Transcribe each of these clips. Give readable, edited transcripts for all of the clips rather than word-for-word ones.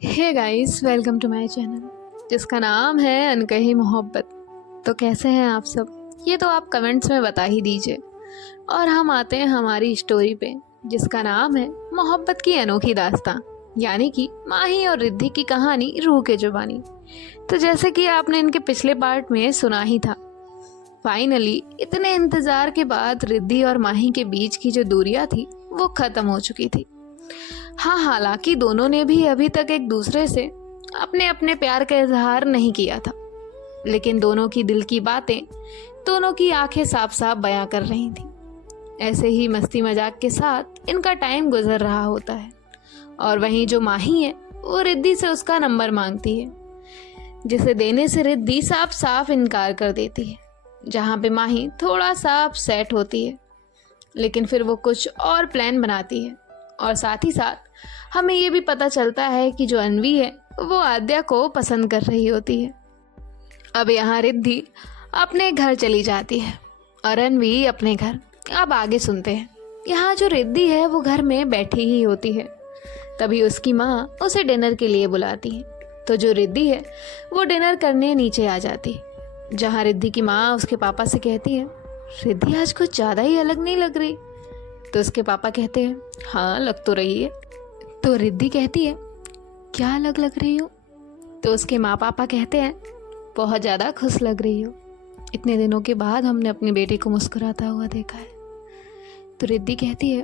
Hey guys, welcome to my channel जिसका नाम है अनकही मोहब्बत। तो कैसे हैं आप सब? ये तो आप कमेंट्स में बता ही दीजिए। और हम आते हैं हमारी स्टोरी पे जिसका नाम है मोहब्बत की अनोखी दास्तां, यानी कि माही और रिद्धि की कहानी रूह के जुबानी। तो जैसे कि आपने इनके पिछले पार्ट में सुना ही था, फाइनली इतने इंतज़ार के बाद रिद्धि और माही के बीच की जो दूरियां थी वो ख़त्म हो चुकी थी। हाँ, हालांकि दोनों ने भी अभी तक एक दूसरे से अपने अपने प्यार का इजहार नहीं किया था, लेकिन दोनों की दिल की बातें दोनों की आंखें साफ साफ बयां कर रही थी। ऐसे ही मस्ती मजाक के साथ इनका टाइम गुजर रहा होता है। और वहीं जो माही है वो रिद्धि से उसका नंबर मांगती है, जिसे देने से रिद्धि साफ साफ इनकार कर देती है। जहाँ पे माही थोड़ा सा अपसेट होती है, लेकिन फिर वो कुछ और प्लान बनाती है। और साथ ही साथ हमें ये भी पता चलता है कि जो अनवी है वो आद्या को पसंद कर रही होती है। अब यहाँ रिद्धि अपने घर चली जाती है और अनवी अपने घर। अब आगे सुनते हैं। यहाँ जो रिद्धि है वो घर में बैठी ही होती है, तभी उसकी माँ उसे डिनर के लिए बुलाती है। तो जो रिद्धि है वो डिनर करने नीचे आ जाती है, जहाँ रिद्धि की माँ उसके पापा से कहती है, रिद्धि आज कुछ ज़्यादा ही अलग नहीं लग रही? तो उसके पापा कहते हैं, हाँ लग तो रही है। तो रिद्धि कहती है, क्या अलग लग रही हो? तो उसके माँ पापा कहते हैं, बहुत ज़्यादा खुश लग रही हो। इतने दिनों के बाद हमने अपनी बेटी को मुस्कुराता हुआ देखा है। तो रिद्धि कहती है,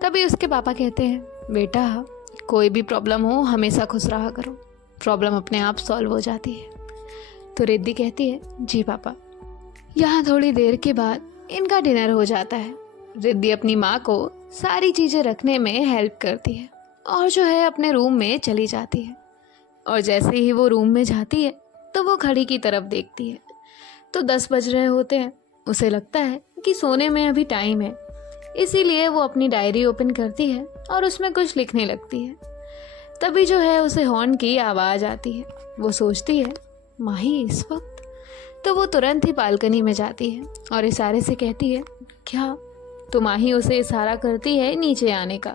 तभी उसके पापा कहते हैं, बेटा कोई भी प्रॉब्लम हो हमेशा खुश रहा करो, प्रॉब्लम अपने आप सॉल्व हो जाती है। तो रिद्धि कहती है, जी पापा। यहाँ थोड़ी देर के बाद इनका डिनर हो जाता है। रिद्धि अपनी माँ को सारी चीज़ें रखने में हेल्प करती है और जो है अपने रूम में चली जाती है। और जैसे ही वो रूम में जाती है तो वो घड़ी की तरफ देखती है तो 10 बज रहे होते हैं। उसे लगता है कि सोने में अभी टाइम है, इसीलिए वो अपनी डायरी ओपन करती है और उसमें कुछ लिखने लगती है। तभी जो है उसे हॉर्न की आवाज़ आती है। वो सोचती है, माही इस वक्त? तो वो तुरंत ही बालकनी में जाती है और इशारे से कहती है, क्या? तो माही उसे इशारा करती है नीचे आने का।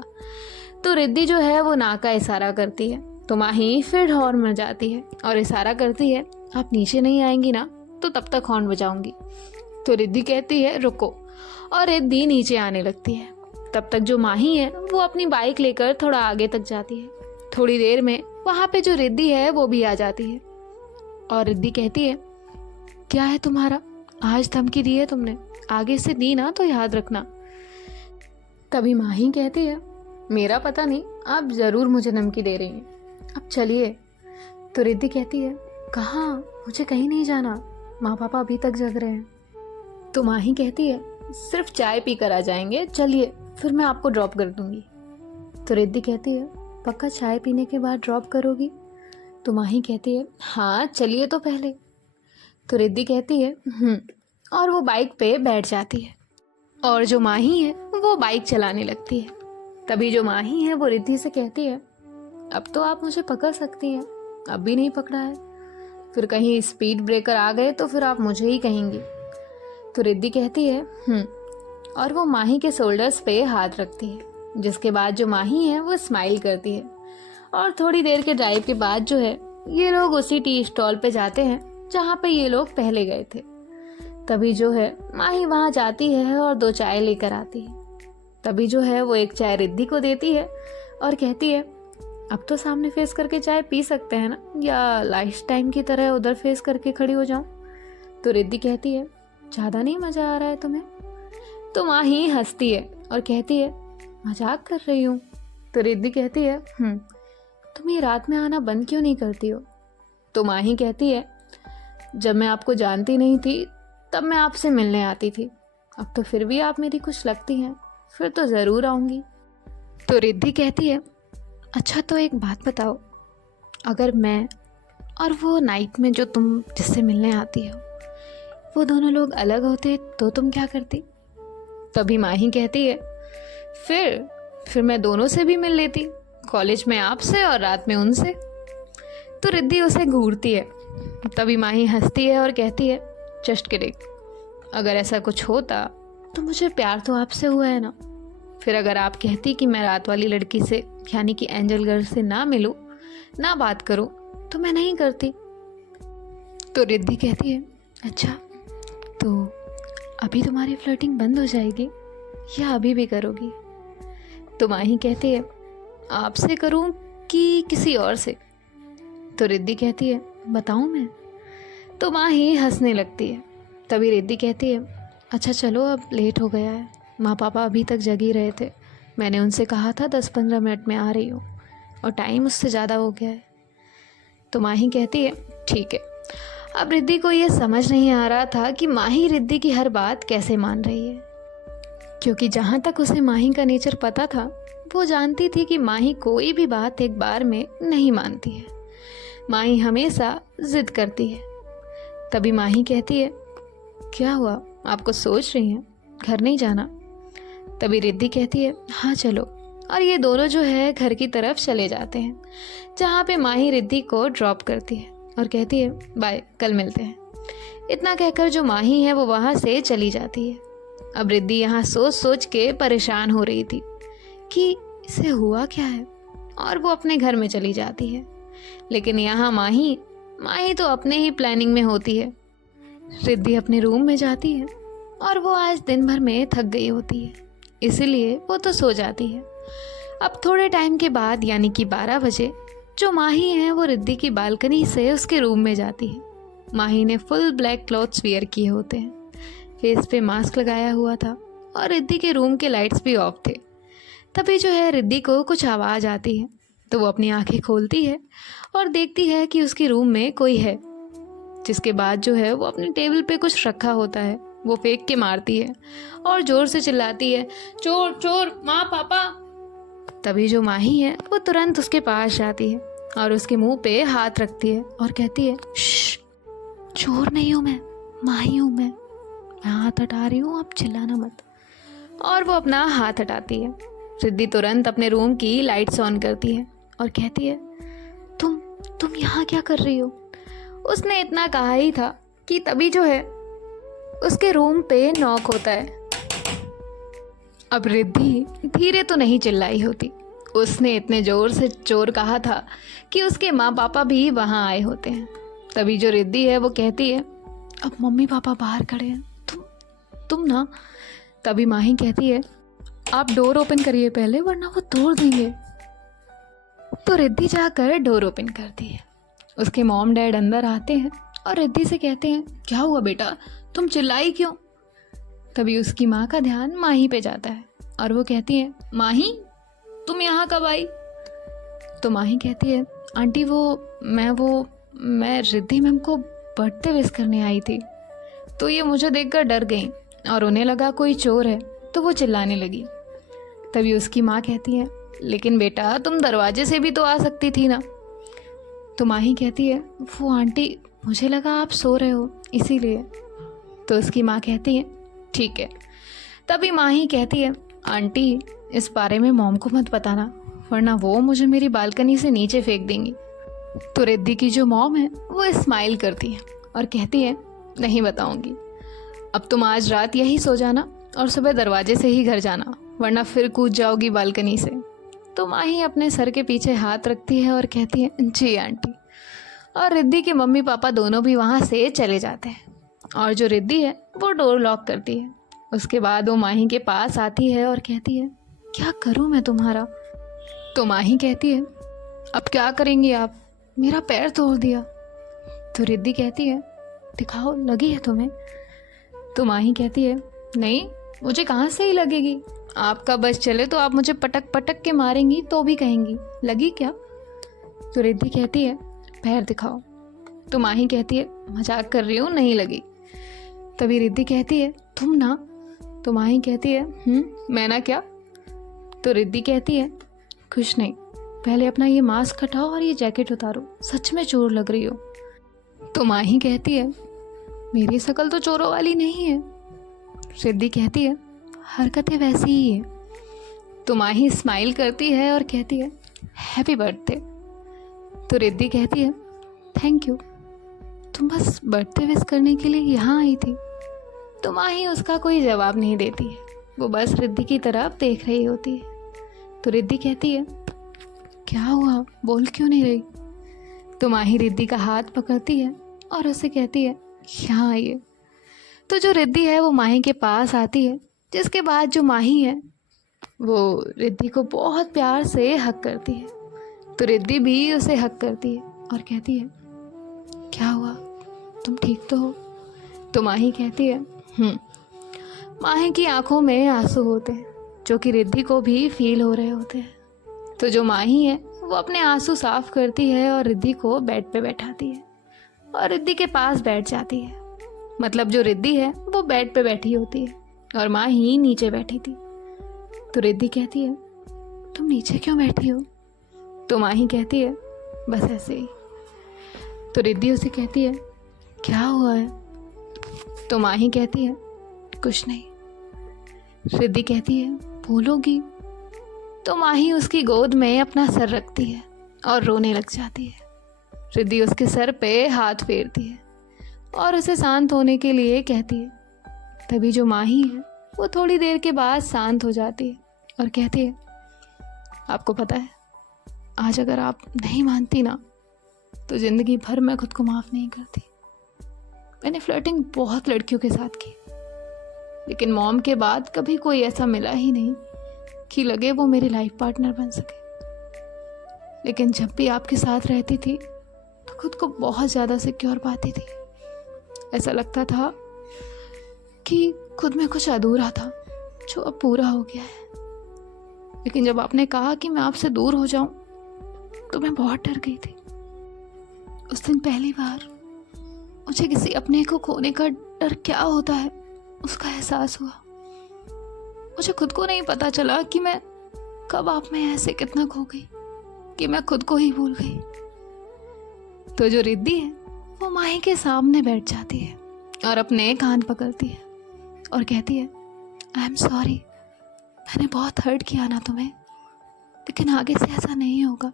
तो रिद्धि जो है वो ना का इशारा करती है। तो माही फिर हॉर्न में जाती है और इशारा करती है, आप नीचे नहीं आएंगी ना तो तब तक हॉर्न बजाऊंगी। तो रिद्धि कहती है, रुको। और रिद्धि नीचे आने लगती है। तब तक जो माही है वो अपनी बाइक लेकर थोड़ा आगे तक जाती है। थोड़ी देर में वहाँ पे जो रिद्धि है वो भी आ जाती है और रिद्धि कहती है, क्या है तुम्हारा? आज धमकी दी है तुमने, आगे से दी ना तो याद रखना। तभी माही कहती है, मेरा पता नहीं, आप ज़रूर मुझे धमकी दे रही हैं, अब चलिए। तो रिद्धि कहती है, कहाँ? मुझे कहीं नहीं जाना, माँ पापा अभी तक जग रहे हैं। तो माही कहती है, सिर्फ चाय पी कर आ जाएंगे, चलिए फिर मैं आपको ड्रॉप कर दूंगी। तो रिद्धि कहती है, पक्का चाय पीने के बाद ड्रॉप करोगी? तो माही कहती है, हाँ चलिए तो पहले। तो रिद्धि कहती है, और वो बाइक पे बैठ जाती है और जो माही है वो बाइक चलाने लगती है। तभी जो माही है वो रिद्धि से कहती है, अब तो आप मुझे पकड़ सकती हैं, अब भी नहीं पकड़ा है, फिर कहीं स्पीड ब्रेकर आ गए तो फिर आप मुझे ही कहेंगी। तो रिद्धि कहती है, और वो माही के शोल्डर्स पे हाथ रखती है, जिसके बाद जो माही है वो स्माइल करती है। और थोड़ी देर के ड्राइव के बाद जो है ये लोग उसी टी स्टॉल पे जाते हैं जहाँ पे ये लोग पहले गए थे। तभी जो है माही वहाँ जाती है और 2 चाय लेकर आती है। तभी जो है वो एक चाय रिद्धि को देती है और कहती है, अब तो सामने फेस करके चाय पी सकते हैं ना, या लास्ट टाइम की तरह उधर फेस करके खड़ी हो जाऊं? तो रिद्धि कहती है, ज़्यादा नहीं मज़ा आ रहा है तुम्हें? तो माही हंसती है और कहती है, मजाक कर रही हूँ। तो रिद्धि कहती है, तुम ये रात में आना बंद क्यों नहीं करती हो? तो माही कहती है, जब मैं आपको जानती नहीं थी तब मैं आपसे मिलने आती थी, अब तो फिर भी आप मेरी कुछ लगती हैं, फिर तो ज़रूर आऊँगी। तो रिद्धि कहती है, अच्छा तो एक बात बताओ, अगर मैं और वो नाइट में जो तुम जिससे मिलने आती हो वो दोनों लोग अलग होते तो तुम क्या करती? तभी माही कहती है, फिर मैं दोनों से भी मिल लेती, कॉलेज में आपसे और रात में उनसे। तो रिद्धि उसे घूरती है। तभी माही हंसती है और कहती है, जस्ट किडिंग, अगर ऐसा कुछ होता तो मुझे प्यार तो आपसे हुआ है ना। फिर अगर आप कहती कि मैं रात वाली लड़की से यानी कि एंजल गर्ल से ना मिलूं, ना बात करूं, तो मैं नहीं करती। तो रिद्धि कहती है, अच्छा तो अभी तुम्हारी फ्लर्टिंग बंद हो जाएगी या अभी भी करोगी? तो माही कहती है, आपसे करूं कि किसी और से? तो रिद्धि कहती है, बताऊं मैं? तो माही हंसने लगती है। तभी रिद्धि कहती है, अच्छा चलो अब लेट हो गया है, माँ पापा अभी तक जग ही रहे थे, मैंने उनसे कहा था 10-15 मिनट में आ रही हूँ और टाइम उससे ज़्यादा हो गया है। तो माही कहती है, ठीक है। अब रिद्धि को ये समझ नहीं आ रहा था कि माही रिद्धि की हर बात कैसे मान रही है, क्योंकि जहाँ तक उसे माही का नेचर पता था, वो जानती थी कि माही कोई भी बात एक बार में नहीं मानती है। माही हमेशा जिद करती है। तभी माही कहती है, क्या हुआ, आप कुछ सोच रही हैं, घर नहीं जाना? तभी रिद्धि कहती है, हाँ चलो। और ये दोनों जो है घर की तरफ चले जाते हैं, जहाँ पे माही रिद्धि को ड्रॉप करती है और कहती है, बाय, कल मिलते हैं। इतना कहकर जो माही है वो वहाँ से चली जाती है। अब रिद्धि यहाँ सोच सोच के परेशान हो रही थी कि इसे हुआ क्या है, और वो अपने घर में चली जाती है। लेकिन यहाँ माही तो अपने ही प्लानिंग में होती है। रिद्धि अपने रूम में जाती है और वो आज दिन भर में थक गई होती है, इसीलिए वो तो सो जाती है। अब थोड़े टाइम के बाद यानी कि 12 बजे जो माही है वो रिद्धि की बालकनी से उसके रूम में जाती है। माही ने फुल ब्लैक क्लॉथ्स वेयर किए होते हैं, फेस पे मास्क लगाया हुआ था और रिद्धि के रूम के लाइट्स भी ऑफ थे। तभी जो है रिद्धि को कुछ आवाज़ आती है, तो वो अपनी आंखें खोलती है और देखती है कि उसके रूम में कोई है। जिसके बाद जो है वो अपने टेबल पे कुछ रखा होता है, वो फेंक के मारती है और जोर से चिल्लाती है, चोर चोर, माँ पापा। तभी जो माही है वो तुरंत उसके पास जाती है और उसके मुंह पे हाथ रखती है और कहती है, चोर नहीं हूँ मैं, माही हूँ मैं हाथ हटा रही हूँ, आप चिल्लाना मत। और वो अपना हाथ हटाती है। रिद्धि तुरंत अपने रूम की लाइट्स ऑन करती है और कहती है, तुम यहाँ क्या कर रही हो? उसने इतना कहा ही था कि तभी जो है उसके रूम पे नॉक होता है। अब रिद्धि धीरे तो नहीं चिल्लाई होती, उसने इतने जोर से चोर कहा था कि उसके माँ पापा भी वहाँ आए होते हैं। तभी जो रिद्धि है वो कहती है, अब मम्मी पापा बाहर खड़े हैं, तुम ना। तभी माही कहती है, आप डोर ओपन करिए पहले, वरना वो तोड़ देंगे। तो रिद्धि जाकर डोर ओपन करती है। उसके मॉम डैड अंदर आते हैं और रिद्धि से कहते हैं, क्या हुआ बेटा, तुम चिल्लाई क्यों? तभी उसकी माँ का ध्यान माही पे जाता है और वो कहती है, माही तुम यहाँ कब आई? तो माही कहती है, आंटी मैं रिद्धि मैम को बर्थडे विश करने आई थी, तो ये मुझे देखकर डर गई और उन्हें लगा कोई चोर है, तो वो चिल्लाने लगी। तभी उसकी माँ कहती है, लेकिन बेटा तुम दरवाजे से भी तो आ सकती थी ना। तो माही कहती है, वो आंटी मुझे लगा आप सो रहे हो इसीलिए। तो उसकी माँ कहती है, ठीक है। तभी माही कहती है, आंटी इस बारे में मॉम को मत बताना, वरना वो मुझे मेरी बालकनी से नीचे फेंक देंगी। तो रिद्धि की जो मॉम है वो स्माइल करती है और कहती है, नहीं बताऊंगी, अब तुम आज रात यही सो जाना और सुबह दरवाजे से ही घर जाना, वरना फिर कूद जाओगी बालकनी से। तो माही अपने सर के पीछे हाथ रखती है और कहती है, जी आंटी। और रिद्धि के मम्मी पापा दोनों भी वहाँ से चले जाते हैं और जो रिद्धि है वो डोर लॉक करती है। उसके बाद वो माही के पास आती है और कहती है, क्या करूँ मैं तुम्हारा? तो माही कहती है, अब क्या करेंगी आप, मेरा पैर तोड़ दिया। तो रिद्धि कहती है, दिखाओ लगी है तुम्हें? तो माही कहती है, नहीं मुझे कहाँ से ही लगेगी, आपका बस चले तो आप मुझे पटक पटक के मारेंगी तो भी कहेंगी लगी क्या? तो रिद्धि कहती है, पैर दिखाओ। तो माही कहती है, मजाक कर रही हूँ, नहीं लगी। तभी रिद्धि कहती है, तुम ना। तो माही कहती है, मैं ना क्या? तो रिद्धि कहती है, कुछ नहीं, पहले अपना ये मास्क हटाओ और ये जैकेट उतारो, सच में चोर लग रही हो। तो माही कहती है, मेरी शक्ल तो चोरों वाली नहीं है। रिद्धि कहती है, हरकतें वैसी ही है। तो माही स्माइल करती है और कहती है, हैप्पी बर्थडे। तो रिद्धि कहती है, थैंक यू, तुम बस बर्थडे विश करने के लिए यहाँ आई थी। तो माही उसका कोई जवाब नहीं देती है, वो बस रिद्धि की तरफ देख रही होती है। तो रिद्धि कहती है, क्या हुआ, बोल क्यों नहीं रही? तो माही रिद्धि का हाथ पकड़ती है और उसे कहती है, यहाँ आइए। तो जो रिद्धि है वो माही के पास आती है, जिसके बाद जो माही है वो रिद्धि को बहुत प्यार से हक करती है। तो रिद्धि भी उसे हक करती है और कहती है, क्या हुआ, तुम ठीक तो हो? तो माही कहती है, माही की आंखों में आंसू होते हैं, जो कि रिद्धि को भी फील हो रहे होते हैं। तो जो माही है वो अपने आंसू साफ करती है और रिद्धि को बेड पे बैठाती है और रिद्धि के पास बैठ जाती है। मतलब जो रिद्धि है वो बेड पे बैठी होती है और माही नीचे बैठी थी। तो रिद्धि कहती है, तुम नीचे क्यों बैठी हो? तो माही कहती है, बस ऐसे ही। तो रिद्धि उसे कहती है, क्या हुआ है? तो माही कहती है, कुछ नहीं। रिद्धि कहती है, बोलोगी? तो माही उसकी गोद में अपना सर रखती है और रोने लग जाती है। रिद्धि उसके सर पे हाथ फेरती है और उसे शांत होने के लिए कहती है। तभी जो माही है वो थोड़ी देर के बाद शांत हो जाती है और कहती है, आपको पता है, आज अगर आप नहीं मानती ना तो ज़िंदगी भर मैं खुद को माफ़ नहीं करती। मैंने फ्लर्टिंग बहुत लड़कियों के साथ की, लेकिन मॉम के बाद कभी कोई ऐसा मिला ही नहीं कि लगे वो मेरी लाइफ पार्टनर बन सके। लेकिन जब भी आपके साथ रहती थी तो खुद को बहुत ज़्यादा सिक्योर पाती थी। ऐसा लगता था कि खुद में कुछ अधूरा था जो अब पूरा हो गया है। लेकिन जब आपने कहा कि मैं आपसे दूर हो जाऊं तो मैं बहुत डर गई थी। उस दिन पहली बार मुझे किसी अपने को खोने का डर क्या होता है उसका एहसास हुआ। मुझे खुद को नहीं पता चला कि मैं कब आप में ऐसे कितना खो गई कि मैं खुद को ही भूल गई। तो जो रिद्धि है वो माही के सामने बैठ जाती है और अपने कान पकड़ती है और कहती है, आई एम सॉरी, मैंने बहुत हर्ट किया ना तुम्हें, लेकिन आगे से ऐसा नहीं होगा।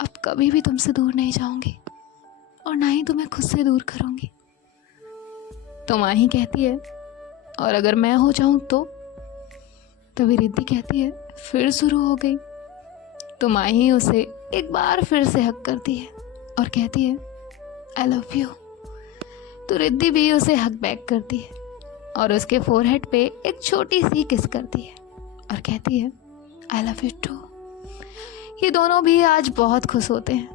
अब कभी भी तुमसे दूर नहीं जाऊंगी और ना ही तुम्हें खुद से दूर करूंगी। तो माही कहती है, और अगर मैं हो जाऊं तो? तभी रिद्धि कहती है, फिर शुरू हो गई। तो माही उसे एक बार फिर से हक करती है और कहती है, आई लव यू। तो रिद्धि भी उसे हक बैक करती है और उसके फोरहेड पे एक छोटी सी किस करती है और कहती है, आई लव यू टू। ये दोनों भी आज बहुत खुश होते हैं।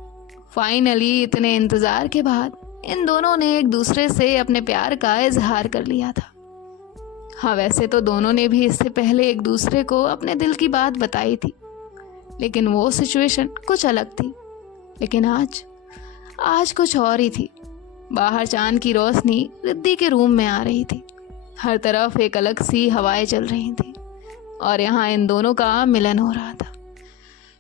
फाइनली इतने इंतज़ार के बाद इन दोनों ने एक दूसरे से अपने प्यार का इजहार कर लिया था। हाँ, वैसे तो दोनों ने भी इससे पहले एक दूसरे को अपने दिल की बात बताई थी, लेकिन वो सिचुएशन कुछ अलग थी। लेकिन आज कुछ और ही थी। बाहर चांद की रोशनी रिद्धि के रूम में आ रही थी। हर तरफ एक अलग सी हवाएं चल रही थी और यहाँ इन दोनों का मिलन हो रहा था।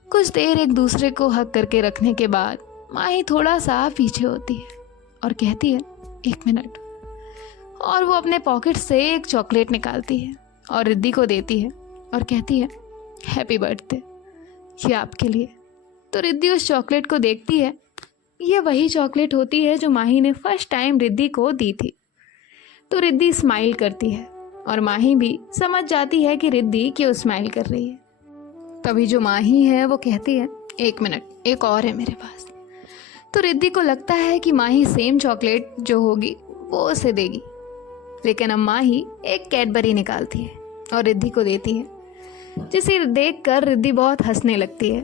कुछ देर एक दूसरे को हक करके रखने के बाद माही थोड़ा सा पीछे होती है और कहती है, एक मिनट। और वो अपने पॉकेट से एक चॉकलेट निकालती है और रिद्धि को देती है और कहती है, हैप्पी बर्थडे, ये आपके लिए। तो रिद्धि उस चॉकलेट को देखती है। ये वही चॉकलेट होती है जो माही ने फर्स्ट टाइम रिद्धि को दी थी। तो रिद्धि स्माइल करती है और माही भी समझ जाती है कि रिद्धि क्यों स्माइल कर रही है। तभी जो माही है वो कहती है, एक मिनट, एक और है मेरे पास। तो रिद्धि को लगता है कि माही सेम चॉकलेट जो होगी वो उसे देगी, लेकिन अब माही एक कैडबरी निकालती है और रिद्धि को देती है, जिसे देखकर रिद्धि बहुत हंसने लगती है।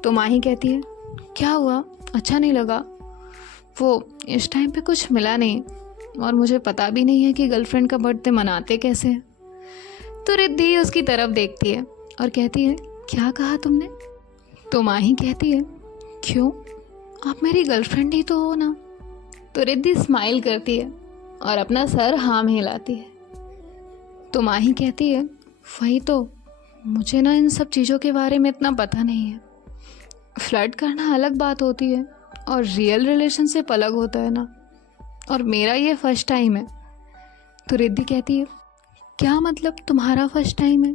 तो माही कहती है, क्या हुआ, अच्छा नहीं लगा? वो इस टाइम पे कुछ मिला नहीं और मुझे पता भी नहीं है कि गर्लफ्रेंड का बर्थडे मनाते कैसे हैं। तो रिद्धि उसकी तरफ देखती है और कहती है, क्या कहा तुमने? तो माही कहती है, क्यों, आप मेरी गर्लफ्रेंड ही तो हो ना। तो रिद्धि स्माइल करती है और अपना सर हाँ में हिलाती है। तो माही कहती है, वही तो, मुझे ना इन सब चीज़ों के बारे में इतना पता नहीं है। फ्लर्ट करना अलग बात होती है और रियल रिलेशनशिप अलग होता है ना, और मेरा ये फर्स्ट टाइम है। तो रिद्धि कहती है, क्या मतलब तुम्हारा फर्स्ट टाइम है?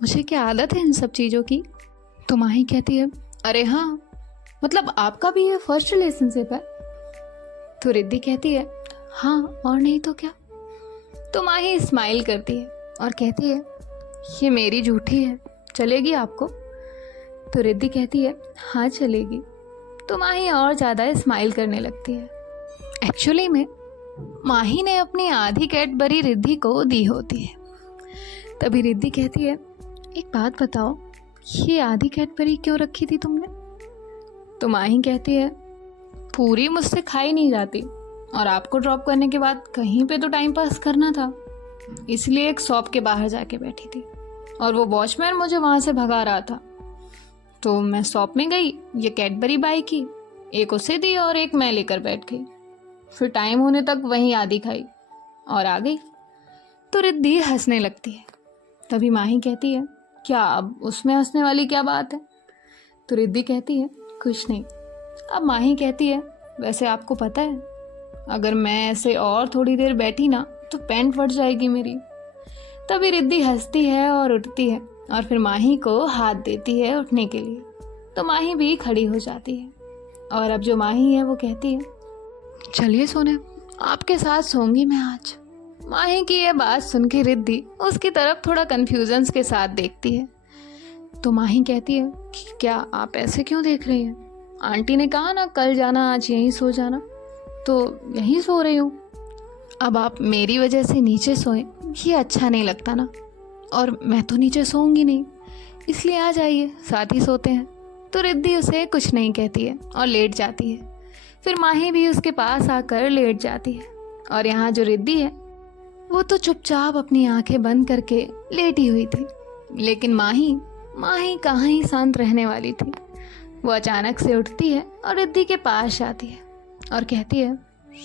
मुझे क्या आदत है इन सब चीज़ों की? तो माही कहती है, अरे हाँ, मतलब आपका भी ये फर्स्ट रिलेशनशिप है? तो रिद्धि कहती है, हाँ, और नहीं तो क्या। तो माही स्माइल करती है और कहती है, ये मेरी जूठी है, चलेगी आपको? तो रिद्धि कहती है हाँ चलेगी। तो माही और ज़्यादा स्माइल करने लगती है। एक्चुअली में माही ने अपनी आधी कैडबरी रिद्धि को दी होती है। तभी रिद्धि कहती है एक बात बताओ, ये आधी कैडबरी क्यों रखी थी तुमने? तो माही कहती है पूरी मुझसे खाई नहीं जाती और आपको ड्रॉप करने के बाद कहीं पे तो टाइम पास करना था, इसलिए एक शॉप के बाहर जाके बैठी थी और वो वॉचमैन मुझे वहाँ से भगा रहा था। तो मैं शॉप में गई, ये कैडबरी बाई की, एक उसे दी और एक मैं लेकर बैठ गई। फिर टाइम होने तक वहीं आधी खाई और आ गई। तो रिद्धि हंसने लगती है। तभी माही कहती है क्या अब उसमें हंसने वाली क्या बात है? तो रिद्धि कहती है कुछ नहीं। अब माही कहती है वैसे आपको पता है, अगर मैं ऐसे और थोड़ी देर बैठी ना तो पैंट फट जाएगी मेरी। तभी रिद्धि हंसती है और उठती है और फिर माही को हाथ देती है उठने के लिए। तो माही भी खड़ी हो जाती है और अब जो माही है वो कहती है चलिए सोने, आपके साथ सोऊंगी मैं आज। माही की ये बात सुन के रिद्धि उसकी तरफ थोड़ा कन्फ्यूजन के साथ देखती है। तो माही कहती है कि क्या आप ऐसे क्यों देख रही हैं? आंटी ने कहा ना कल जाना, आज यहीं सो जाना, तो यहीं सो रही हूँ। अब आप मेरी वजह से नीचे सोएं, ये अच्छा नहीं लगता ना, और मैं तो नीचे सोऊंगी नहीं, इसलिए आ जाइए साथ ही सोते हैं। तो रिद्धि उसे कुछ नहीं कहती है और लेट जाती है। फिर माही भी उसके पास आकर लेट जाती है और यहाँ जो रिद्धि है वो तो चुपचाप अपनी आंखें बंद करके लेटी हुई थी। लेकिन माही कहाँ ही शांत रहने वाली थी। वो अचानक से उठती है और रिद्धि के पास आती है और कहती है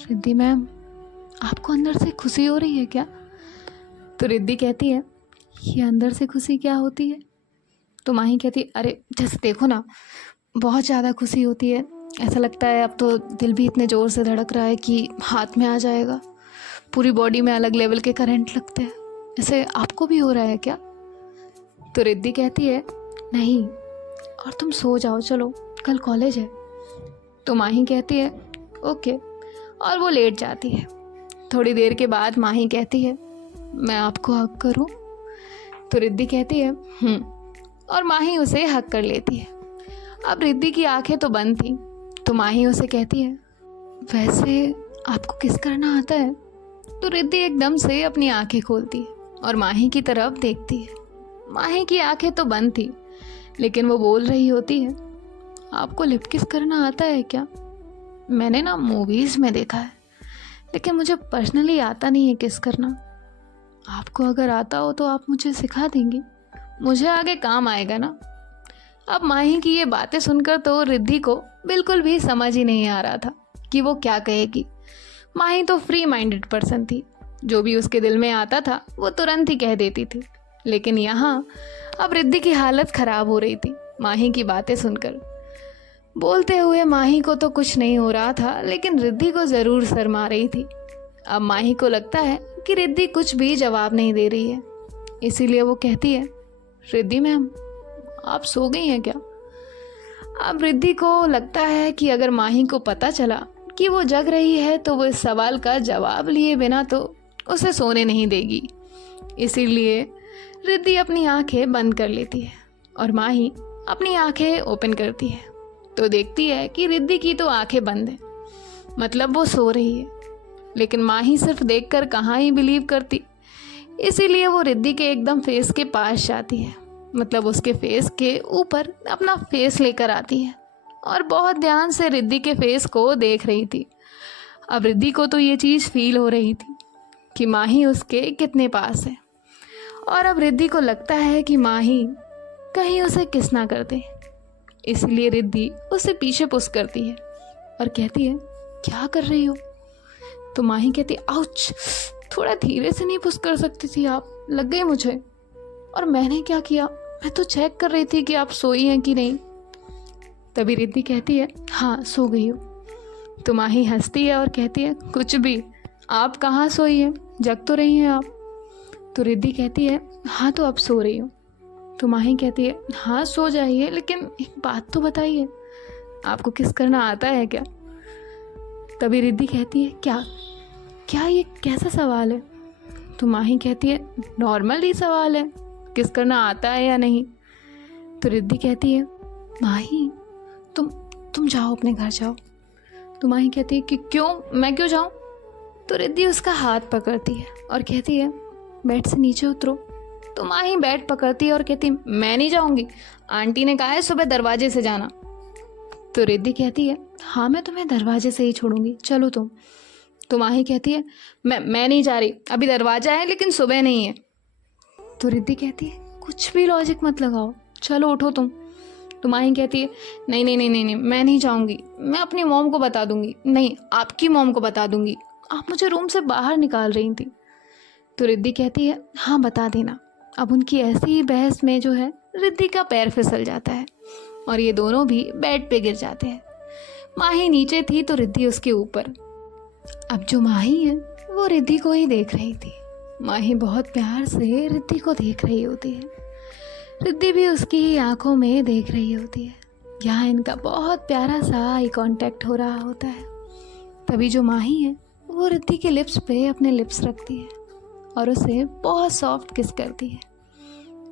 रिद्धि मैम, आपको अंदर से खुशी हो रही है क्या? तो रिद्धि कहती है ये अंदर से खुशी क्या होती है? तो माही कहती है अरे जैसे देखो ना, बहुत ज़्यादा खुशी होती है, ऐसा लगता है अब तो दिल भी इतने ज़ोर से धड़क रहा है कि हाथ में आ जाएगा, पूरी बॉडी में अलग लेवल के करंट लगते हैं। ऐसे आपको भी हो रहा है क्या? तो रिद्धि कहती है नहीं, और तुम सो जाओ, चलो कल कॉलेज है। तो माही कहती है ओके, और वो लेट जाती है। थोड़ी देर के बाद माही कहती है मैं आपको हक करूं? तो रिद्धि कहती है और माही उसे हक कर लेती है। अब रिद्धि की आंखें तो बंद थी, तो माही उसे कहती है वैसे आपको किस करना आता है? तो रिद्धि एकदम से अपनी आंखें खोलती है और माही की तरफ देखती है। माही की आंखें तो बंद थी, लेकिन वो बोल रही होती है आपको लिप किस करना आता है क्या? मैंने ना मूवीज़ में देखा है, लेकिन मुझे पर्सनली आता नहीं है किस करना। आपको अगर आता हो तो आप मुझे सिखा देंगी, मुझे आगे काम आएगा ना। अब माही की ये बातें सुनकर तो रिद्धि को बिल्कुल भी समझ ही नहीं आ रहा था कि वो क्या कहेगी। माही तो फ्री माइंडेड पर्सन थी, जो भी उसके दिल में आता था वो तुरंत ही कह देती थी। लेकिन यहाँ अब रिद्धि की हालत ख़राब हो रही थी माही की बातें सुनकर। बोलते हुए माही को तो कुछ नहीं हो रहा था, लेकिन रिद्धि को ज़रूर शर्मा रही थी। अब माही को लगता है कि रिद्धि कुछ भी जवाब नहीं दे रही है, इसीलिए वो कहती है रिद्धि मैम, आप सो गई हैं क्या? अब रिद्धि को लगता है कि अगर माही को पता चला कि वो जग रही है तो वो इस सवाल का जवाब लिए बिना तो उसे सोने नहीं देगी। इसीलिए रिद्धि अपनी आंखें बंद कर लेती है और माही अपनी आंखें ओपन करती है तो देखती है कि रिद्धि की तो आंखें बंद है, मतलब वो सो रही है। लेकिन माही सिर्फ देखकर कहाँ ही बिलीव करती, इसीलिए वो रिद्धि के एकदम फेस के पास जाती है, मतलब उसके फेस के ऊपर अपना फेस लेकर आती है और बहुत ध्यान से रिद्धि के फेस को देख रही थी। अब रिद्धि को तो ये चीज़ फील हो रही थी कि माही उसके कितने पास है, और अब रिद्धि को लगता है कि माही कहीं उसे किस ना कर दे। इसलिए रिद्धि उसे पीछे पुश करती है और कहती है क्या कर रही हो? तो माही कहती है आउच, थोड़ा धीरे से नहीं पुश कर सकती थी आप, लग गई मुझे। और मैंने क्या किया, मैं तो चेक कर रही थी कि आप सोई हैं कि नहीं। तभी रिद्धि कहती है हाँ सो गई हो। तो माही हंसती है और कहती है कुछ भी, आप कहाँ सोई हैं, जग तो रही हैं आप। तो रिद्धि कहती है हाँ तो अब सो रही हूँ। तो माही कहती है हाँ सो जाइए, लेकिन एक बात तो बताइए, आपको किस करना आता है क्या? तभी रिद्धि कहती है क्या ये कैसा सवाल है? तो माही कहती है नॉर्मल ही सवाल है, किस करना आता है या नहीं। तो रिद्धि कहती है माही तुम जाओ, अपने घर जाओ। तो माही कहती है कि क्यों, मैं क्यों जाऊँ। तो रिद्धि उसका हाथ पकड़ती है और कहती है बेड से नीचे उतरो। तो माही बेड पकड़ती है और कहती है मैं नहीं जाऊँगी, आंटी ने कहा है सुबह दरवाजे से जाना। तो रिद्धि कहती है हाँ मैं तुम्हें दरवाजे से ही छोड़ूंगी, चलो तुम। तो माही कहती है मैं नहीं जा रही, अभी दरवाजा है लेकिन सुबह नहीं है। तो रिद्धि कहती है कुछ भी लॉजिक मत लगाओ, चलो उठो तुम। तो माही कहती है नहीं नहीं नहीं नहीं नहीं, मैं नहीं जाऊंगी, मैं अपनी मॉम को बता दूंगी। नहीं, आपकी मॉम को बता दूंगी, आप मुझे रूम से बाहर निकाल रही थी। तो रिद्धि कहती है हाँ बता देना। अब उनकी ऐसी ही बहस में जो है रिद्धि का पैर फिसल जाता है और ये दोनों भी बेड पे गिर जाते हैं। माही नीचे थी तो रिद्धि उसके ऊपर। अब जो माही है वो रिद्धि को ही देख रही थी। माही बहुत प्यार से रिद्धि को देख रही होती है, रिद्धि भी उसकी ही आंखों में देख रही होती है। यहाँ इनका बहुत प्यारा सा आई कांटेक्ट हो रहा होता है। तभी जो माही है वो रिद्धि के लिप्स पे अपने लिप्स रखती है और उसे बहुत सॉफ्ट किस करती है।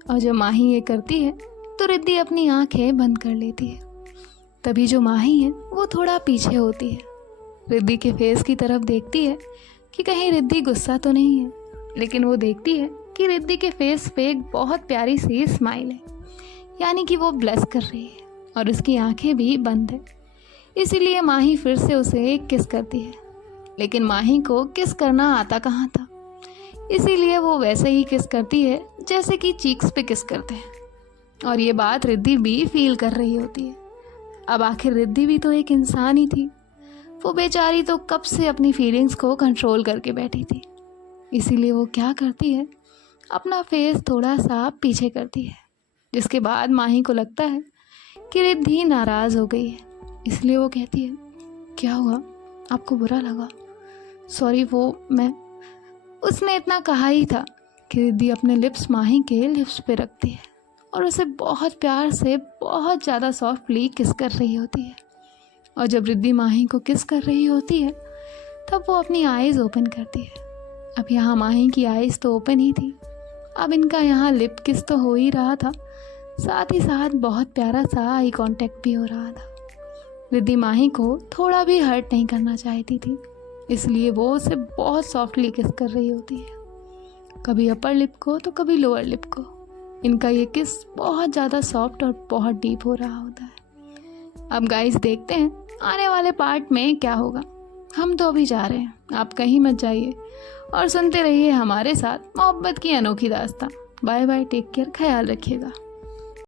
और जब माही ये करती है तो रिद्धि अपनी आंखें बंद कर लेती है। तभी जो माही है वो थोड़ा पीछे होती है, रिद्धि के फेस की तरफ देखती है कि कहीं रिद्धि गुस्सा तो नहीं है। लेकिन वो देखती है कि रिद्धि के फेस पे एक बहुत प्यारी सी स्माइल है, यानी कि वो ब्लश कर रही है और उसकी आंखें भी बंद है। इसीलिए माही फिर से उसे एक किस करती है। लेकिन माही को किस करना आता कहाँ था, इसीलिए वो वैसे ही किस करती है जैसे कि चीक्स पे किस करते हैं। और ये बात रिद्धि भी फील कर रही होती है। अब आखिर रिद्धि भी तो एक इंसान ही थी, वो बेचारी तो कब से अपनी फीलिंग्स को कंट्रोल करके बैठी थी। इसीलिए वो क्या करती है, अपना फेस थोड़ा सा पीछे करती है, जिसके बाद माही को लगता है कि रिद्धि नाराज़ हो गई है। इसलिए वो कहती है क्या हुआ, आपको बुरा लगा? सॉरी, उसने इतना कहा ही था कि रिद्धि अपने लिप्स माही के लिप्स पे रखती है और उसे बहुत प्यार से बहुत ज़्यादा सॉफ्टली किस कर रही होती है। और जब रिद्धि माही को किस कर रही होती है तब वो अपनी आईज़ ओपन करती है। अब यहाँ माही की आईज़ तो ओपन ही थी, अब इनका यहाँ लिप किस तो हो ही रहा था, साथ ही साथ बहुत प्यारा सा आई कांटेक्ट भी हो रहा था। रिद्धि माही को थोड़ा भी हर्ट नहीं करना चाहती थी, इसलिए वो उसे बहुत सॉफ्टली किस कर रही होती है, कभी अपर लिप को तो कभी लोअर लिप को। इनका ये किस बहुत ज़्यादा सॉफ्ट और बहुत डीप हो रहा होता है। अब गाइस देखते हैं आने वाले पार्ट में क्या होगा। हम तो अभी जा रहे हैं, आप कहीं मत जाइए और सुनते रहिए हमारे साथ मोहब्बत की अनोखी दास्तां। बाय बाय, टेक केयर, ख्याल रखिएगा।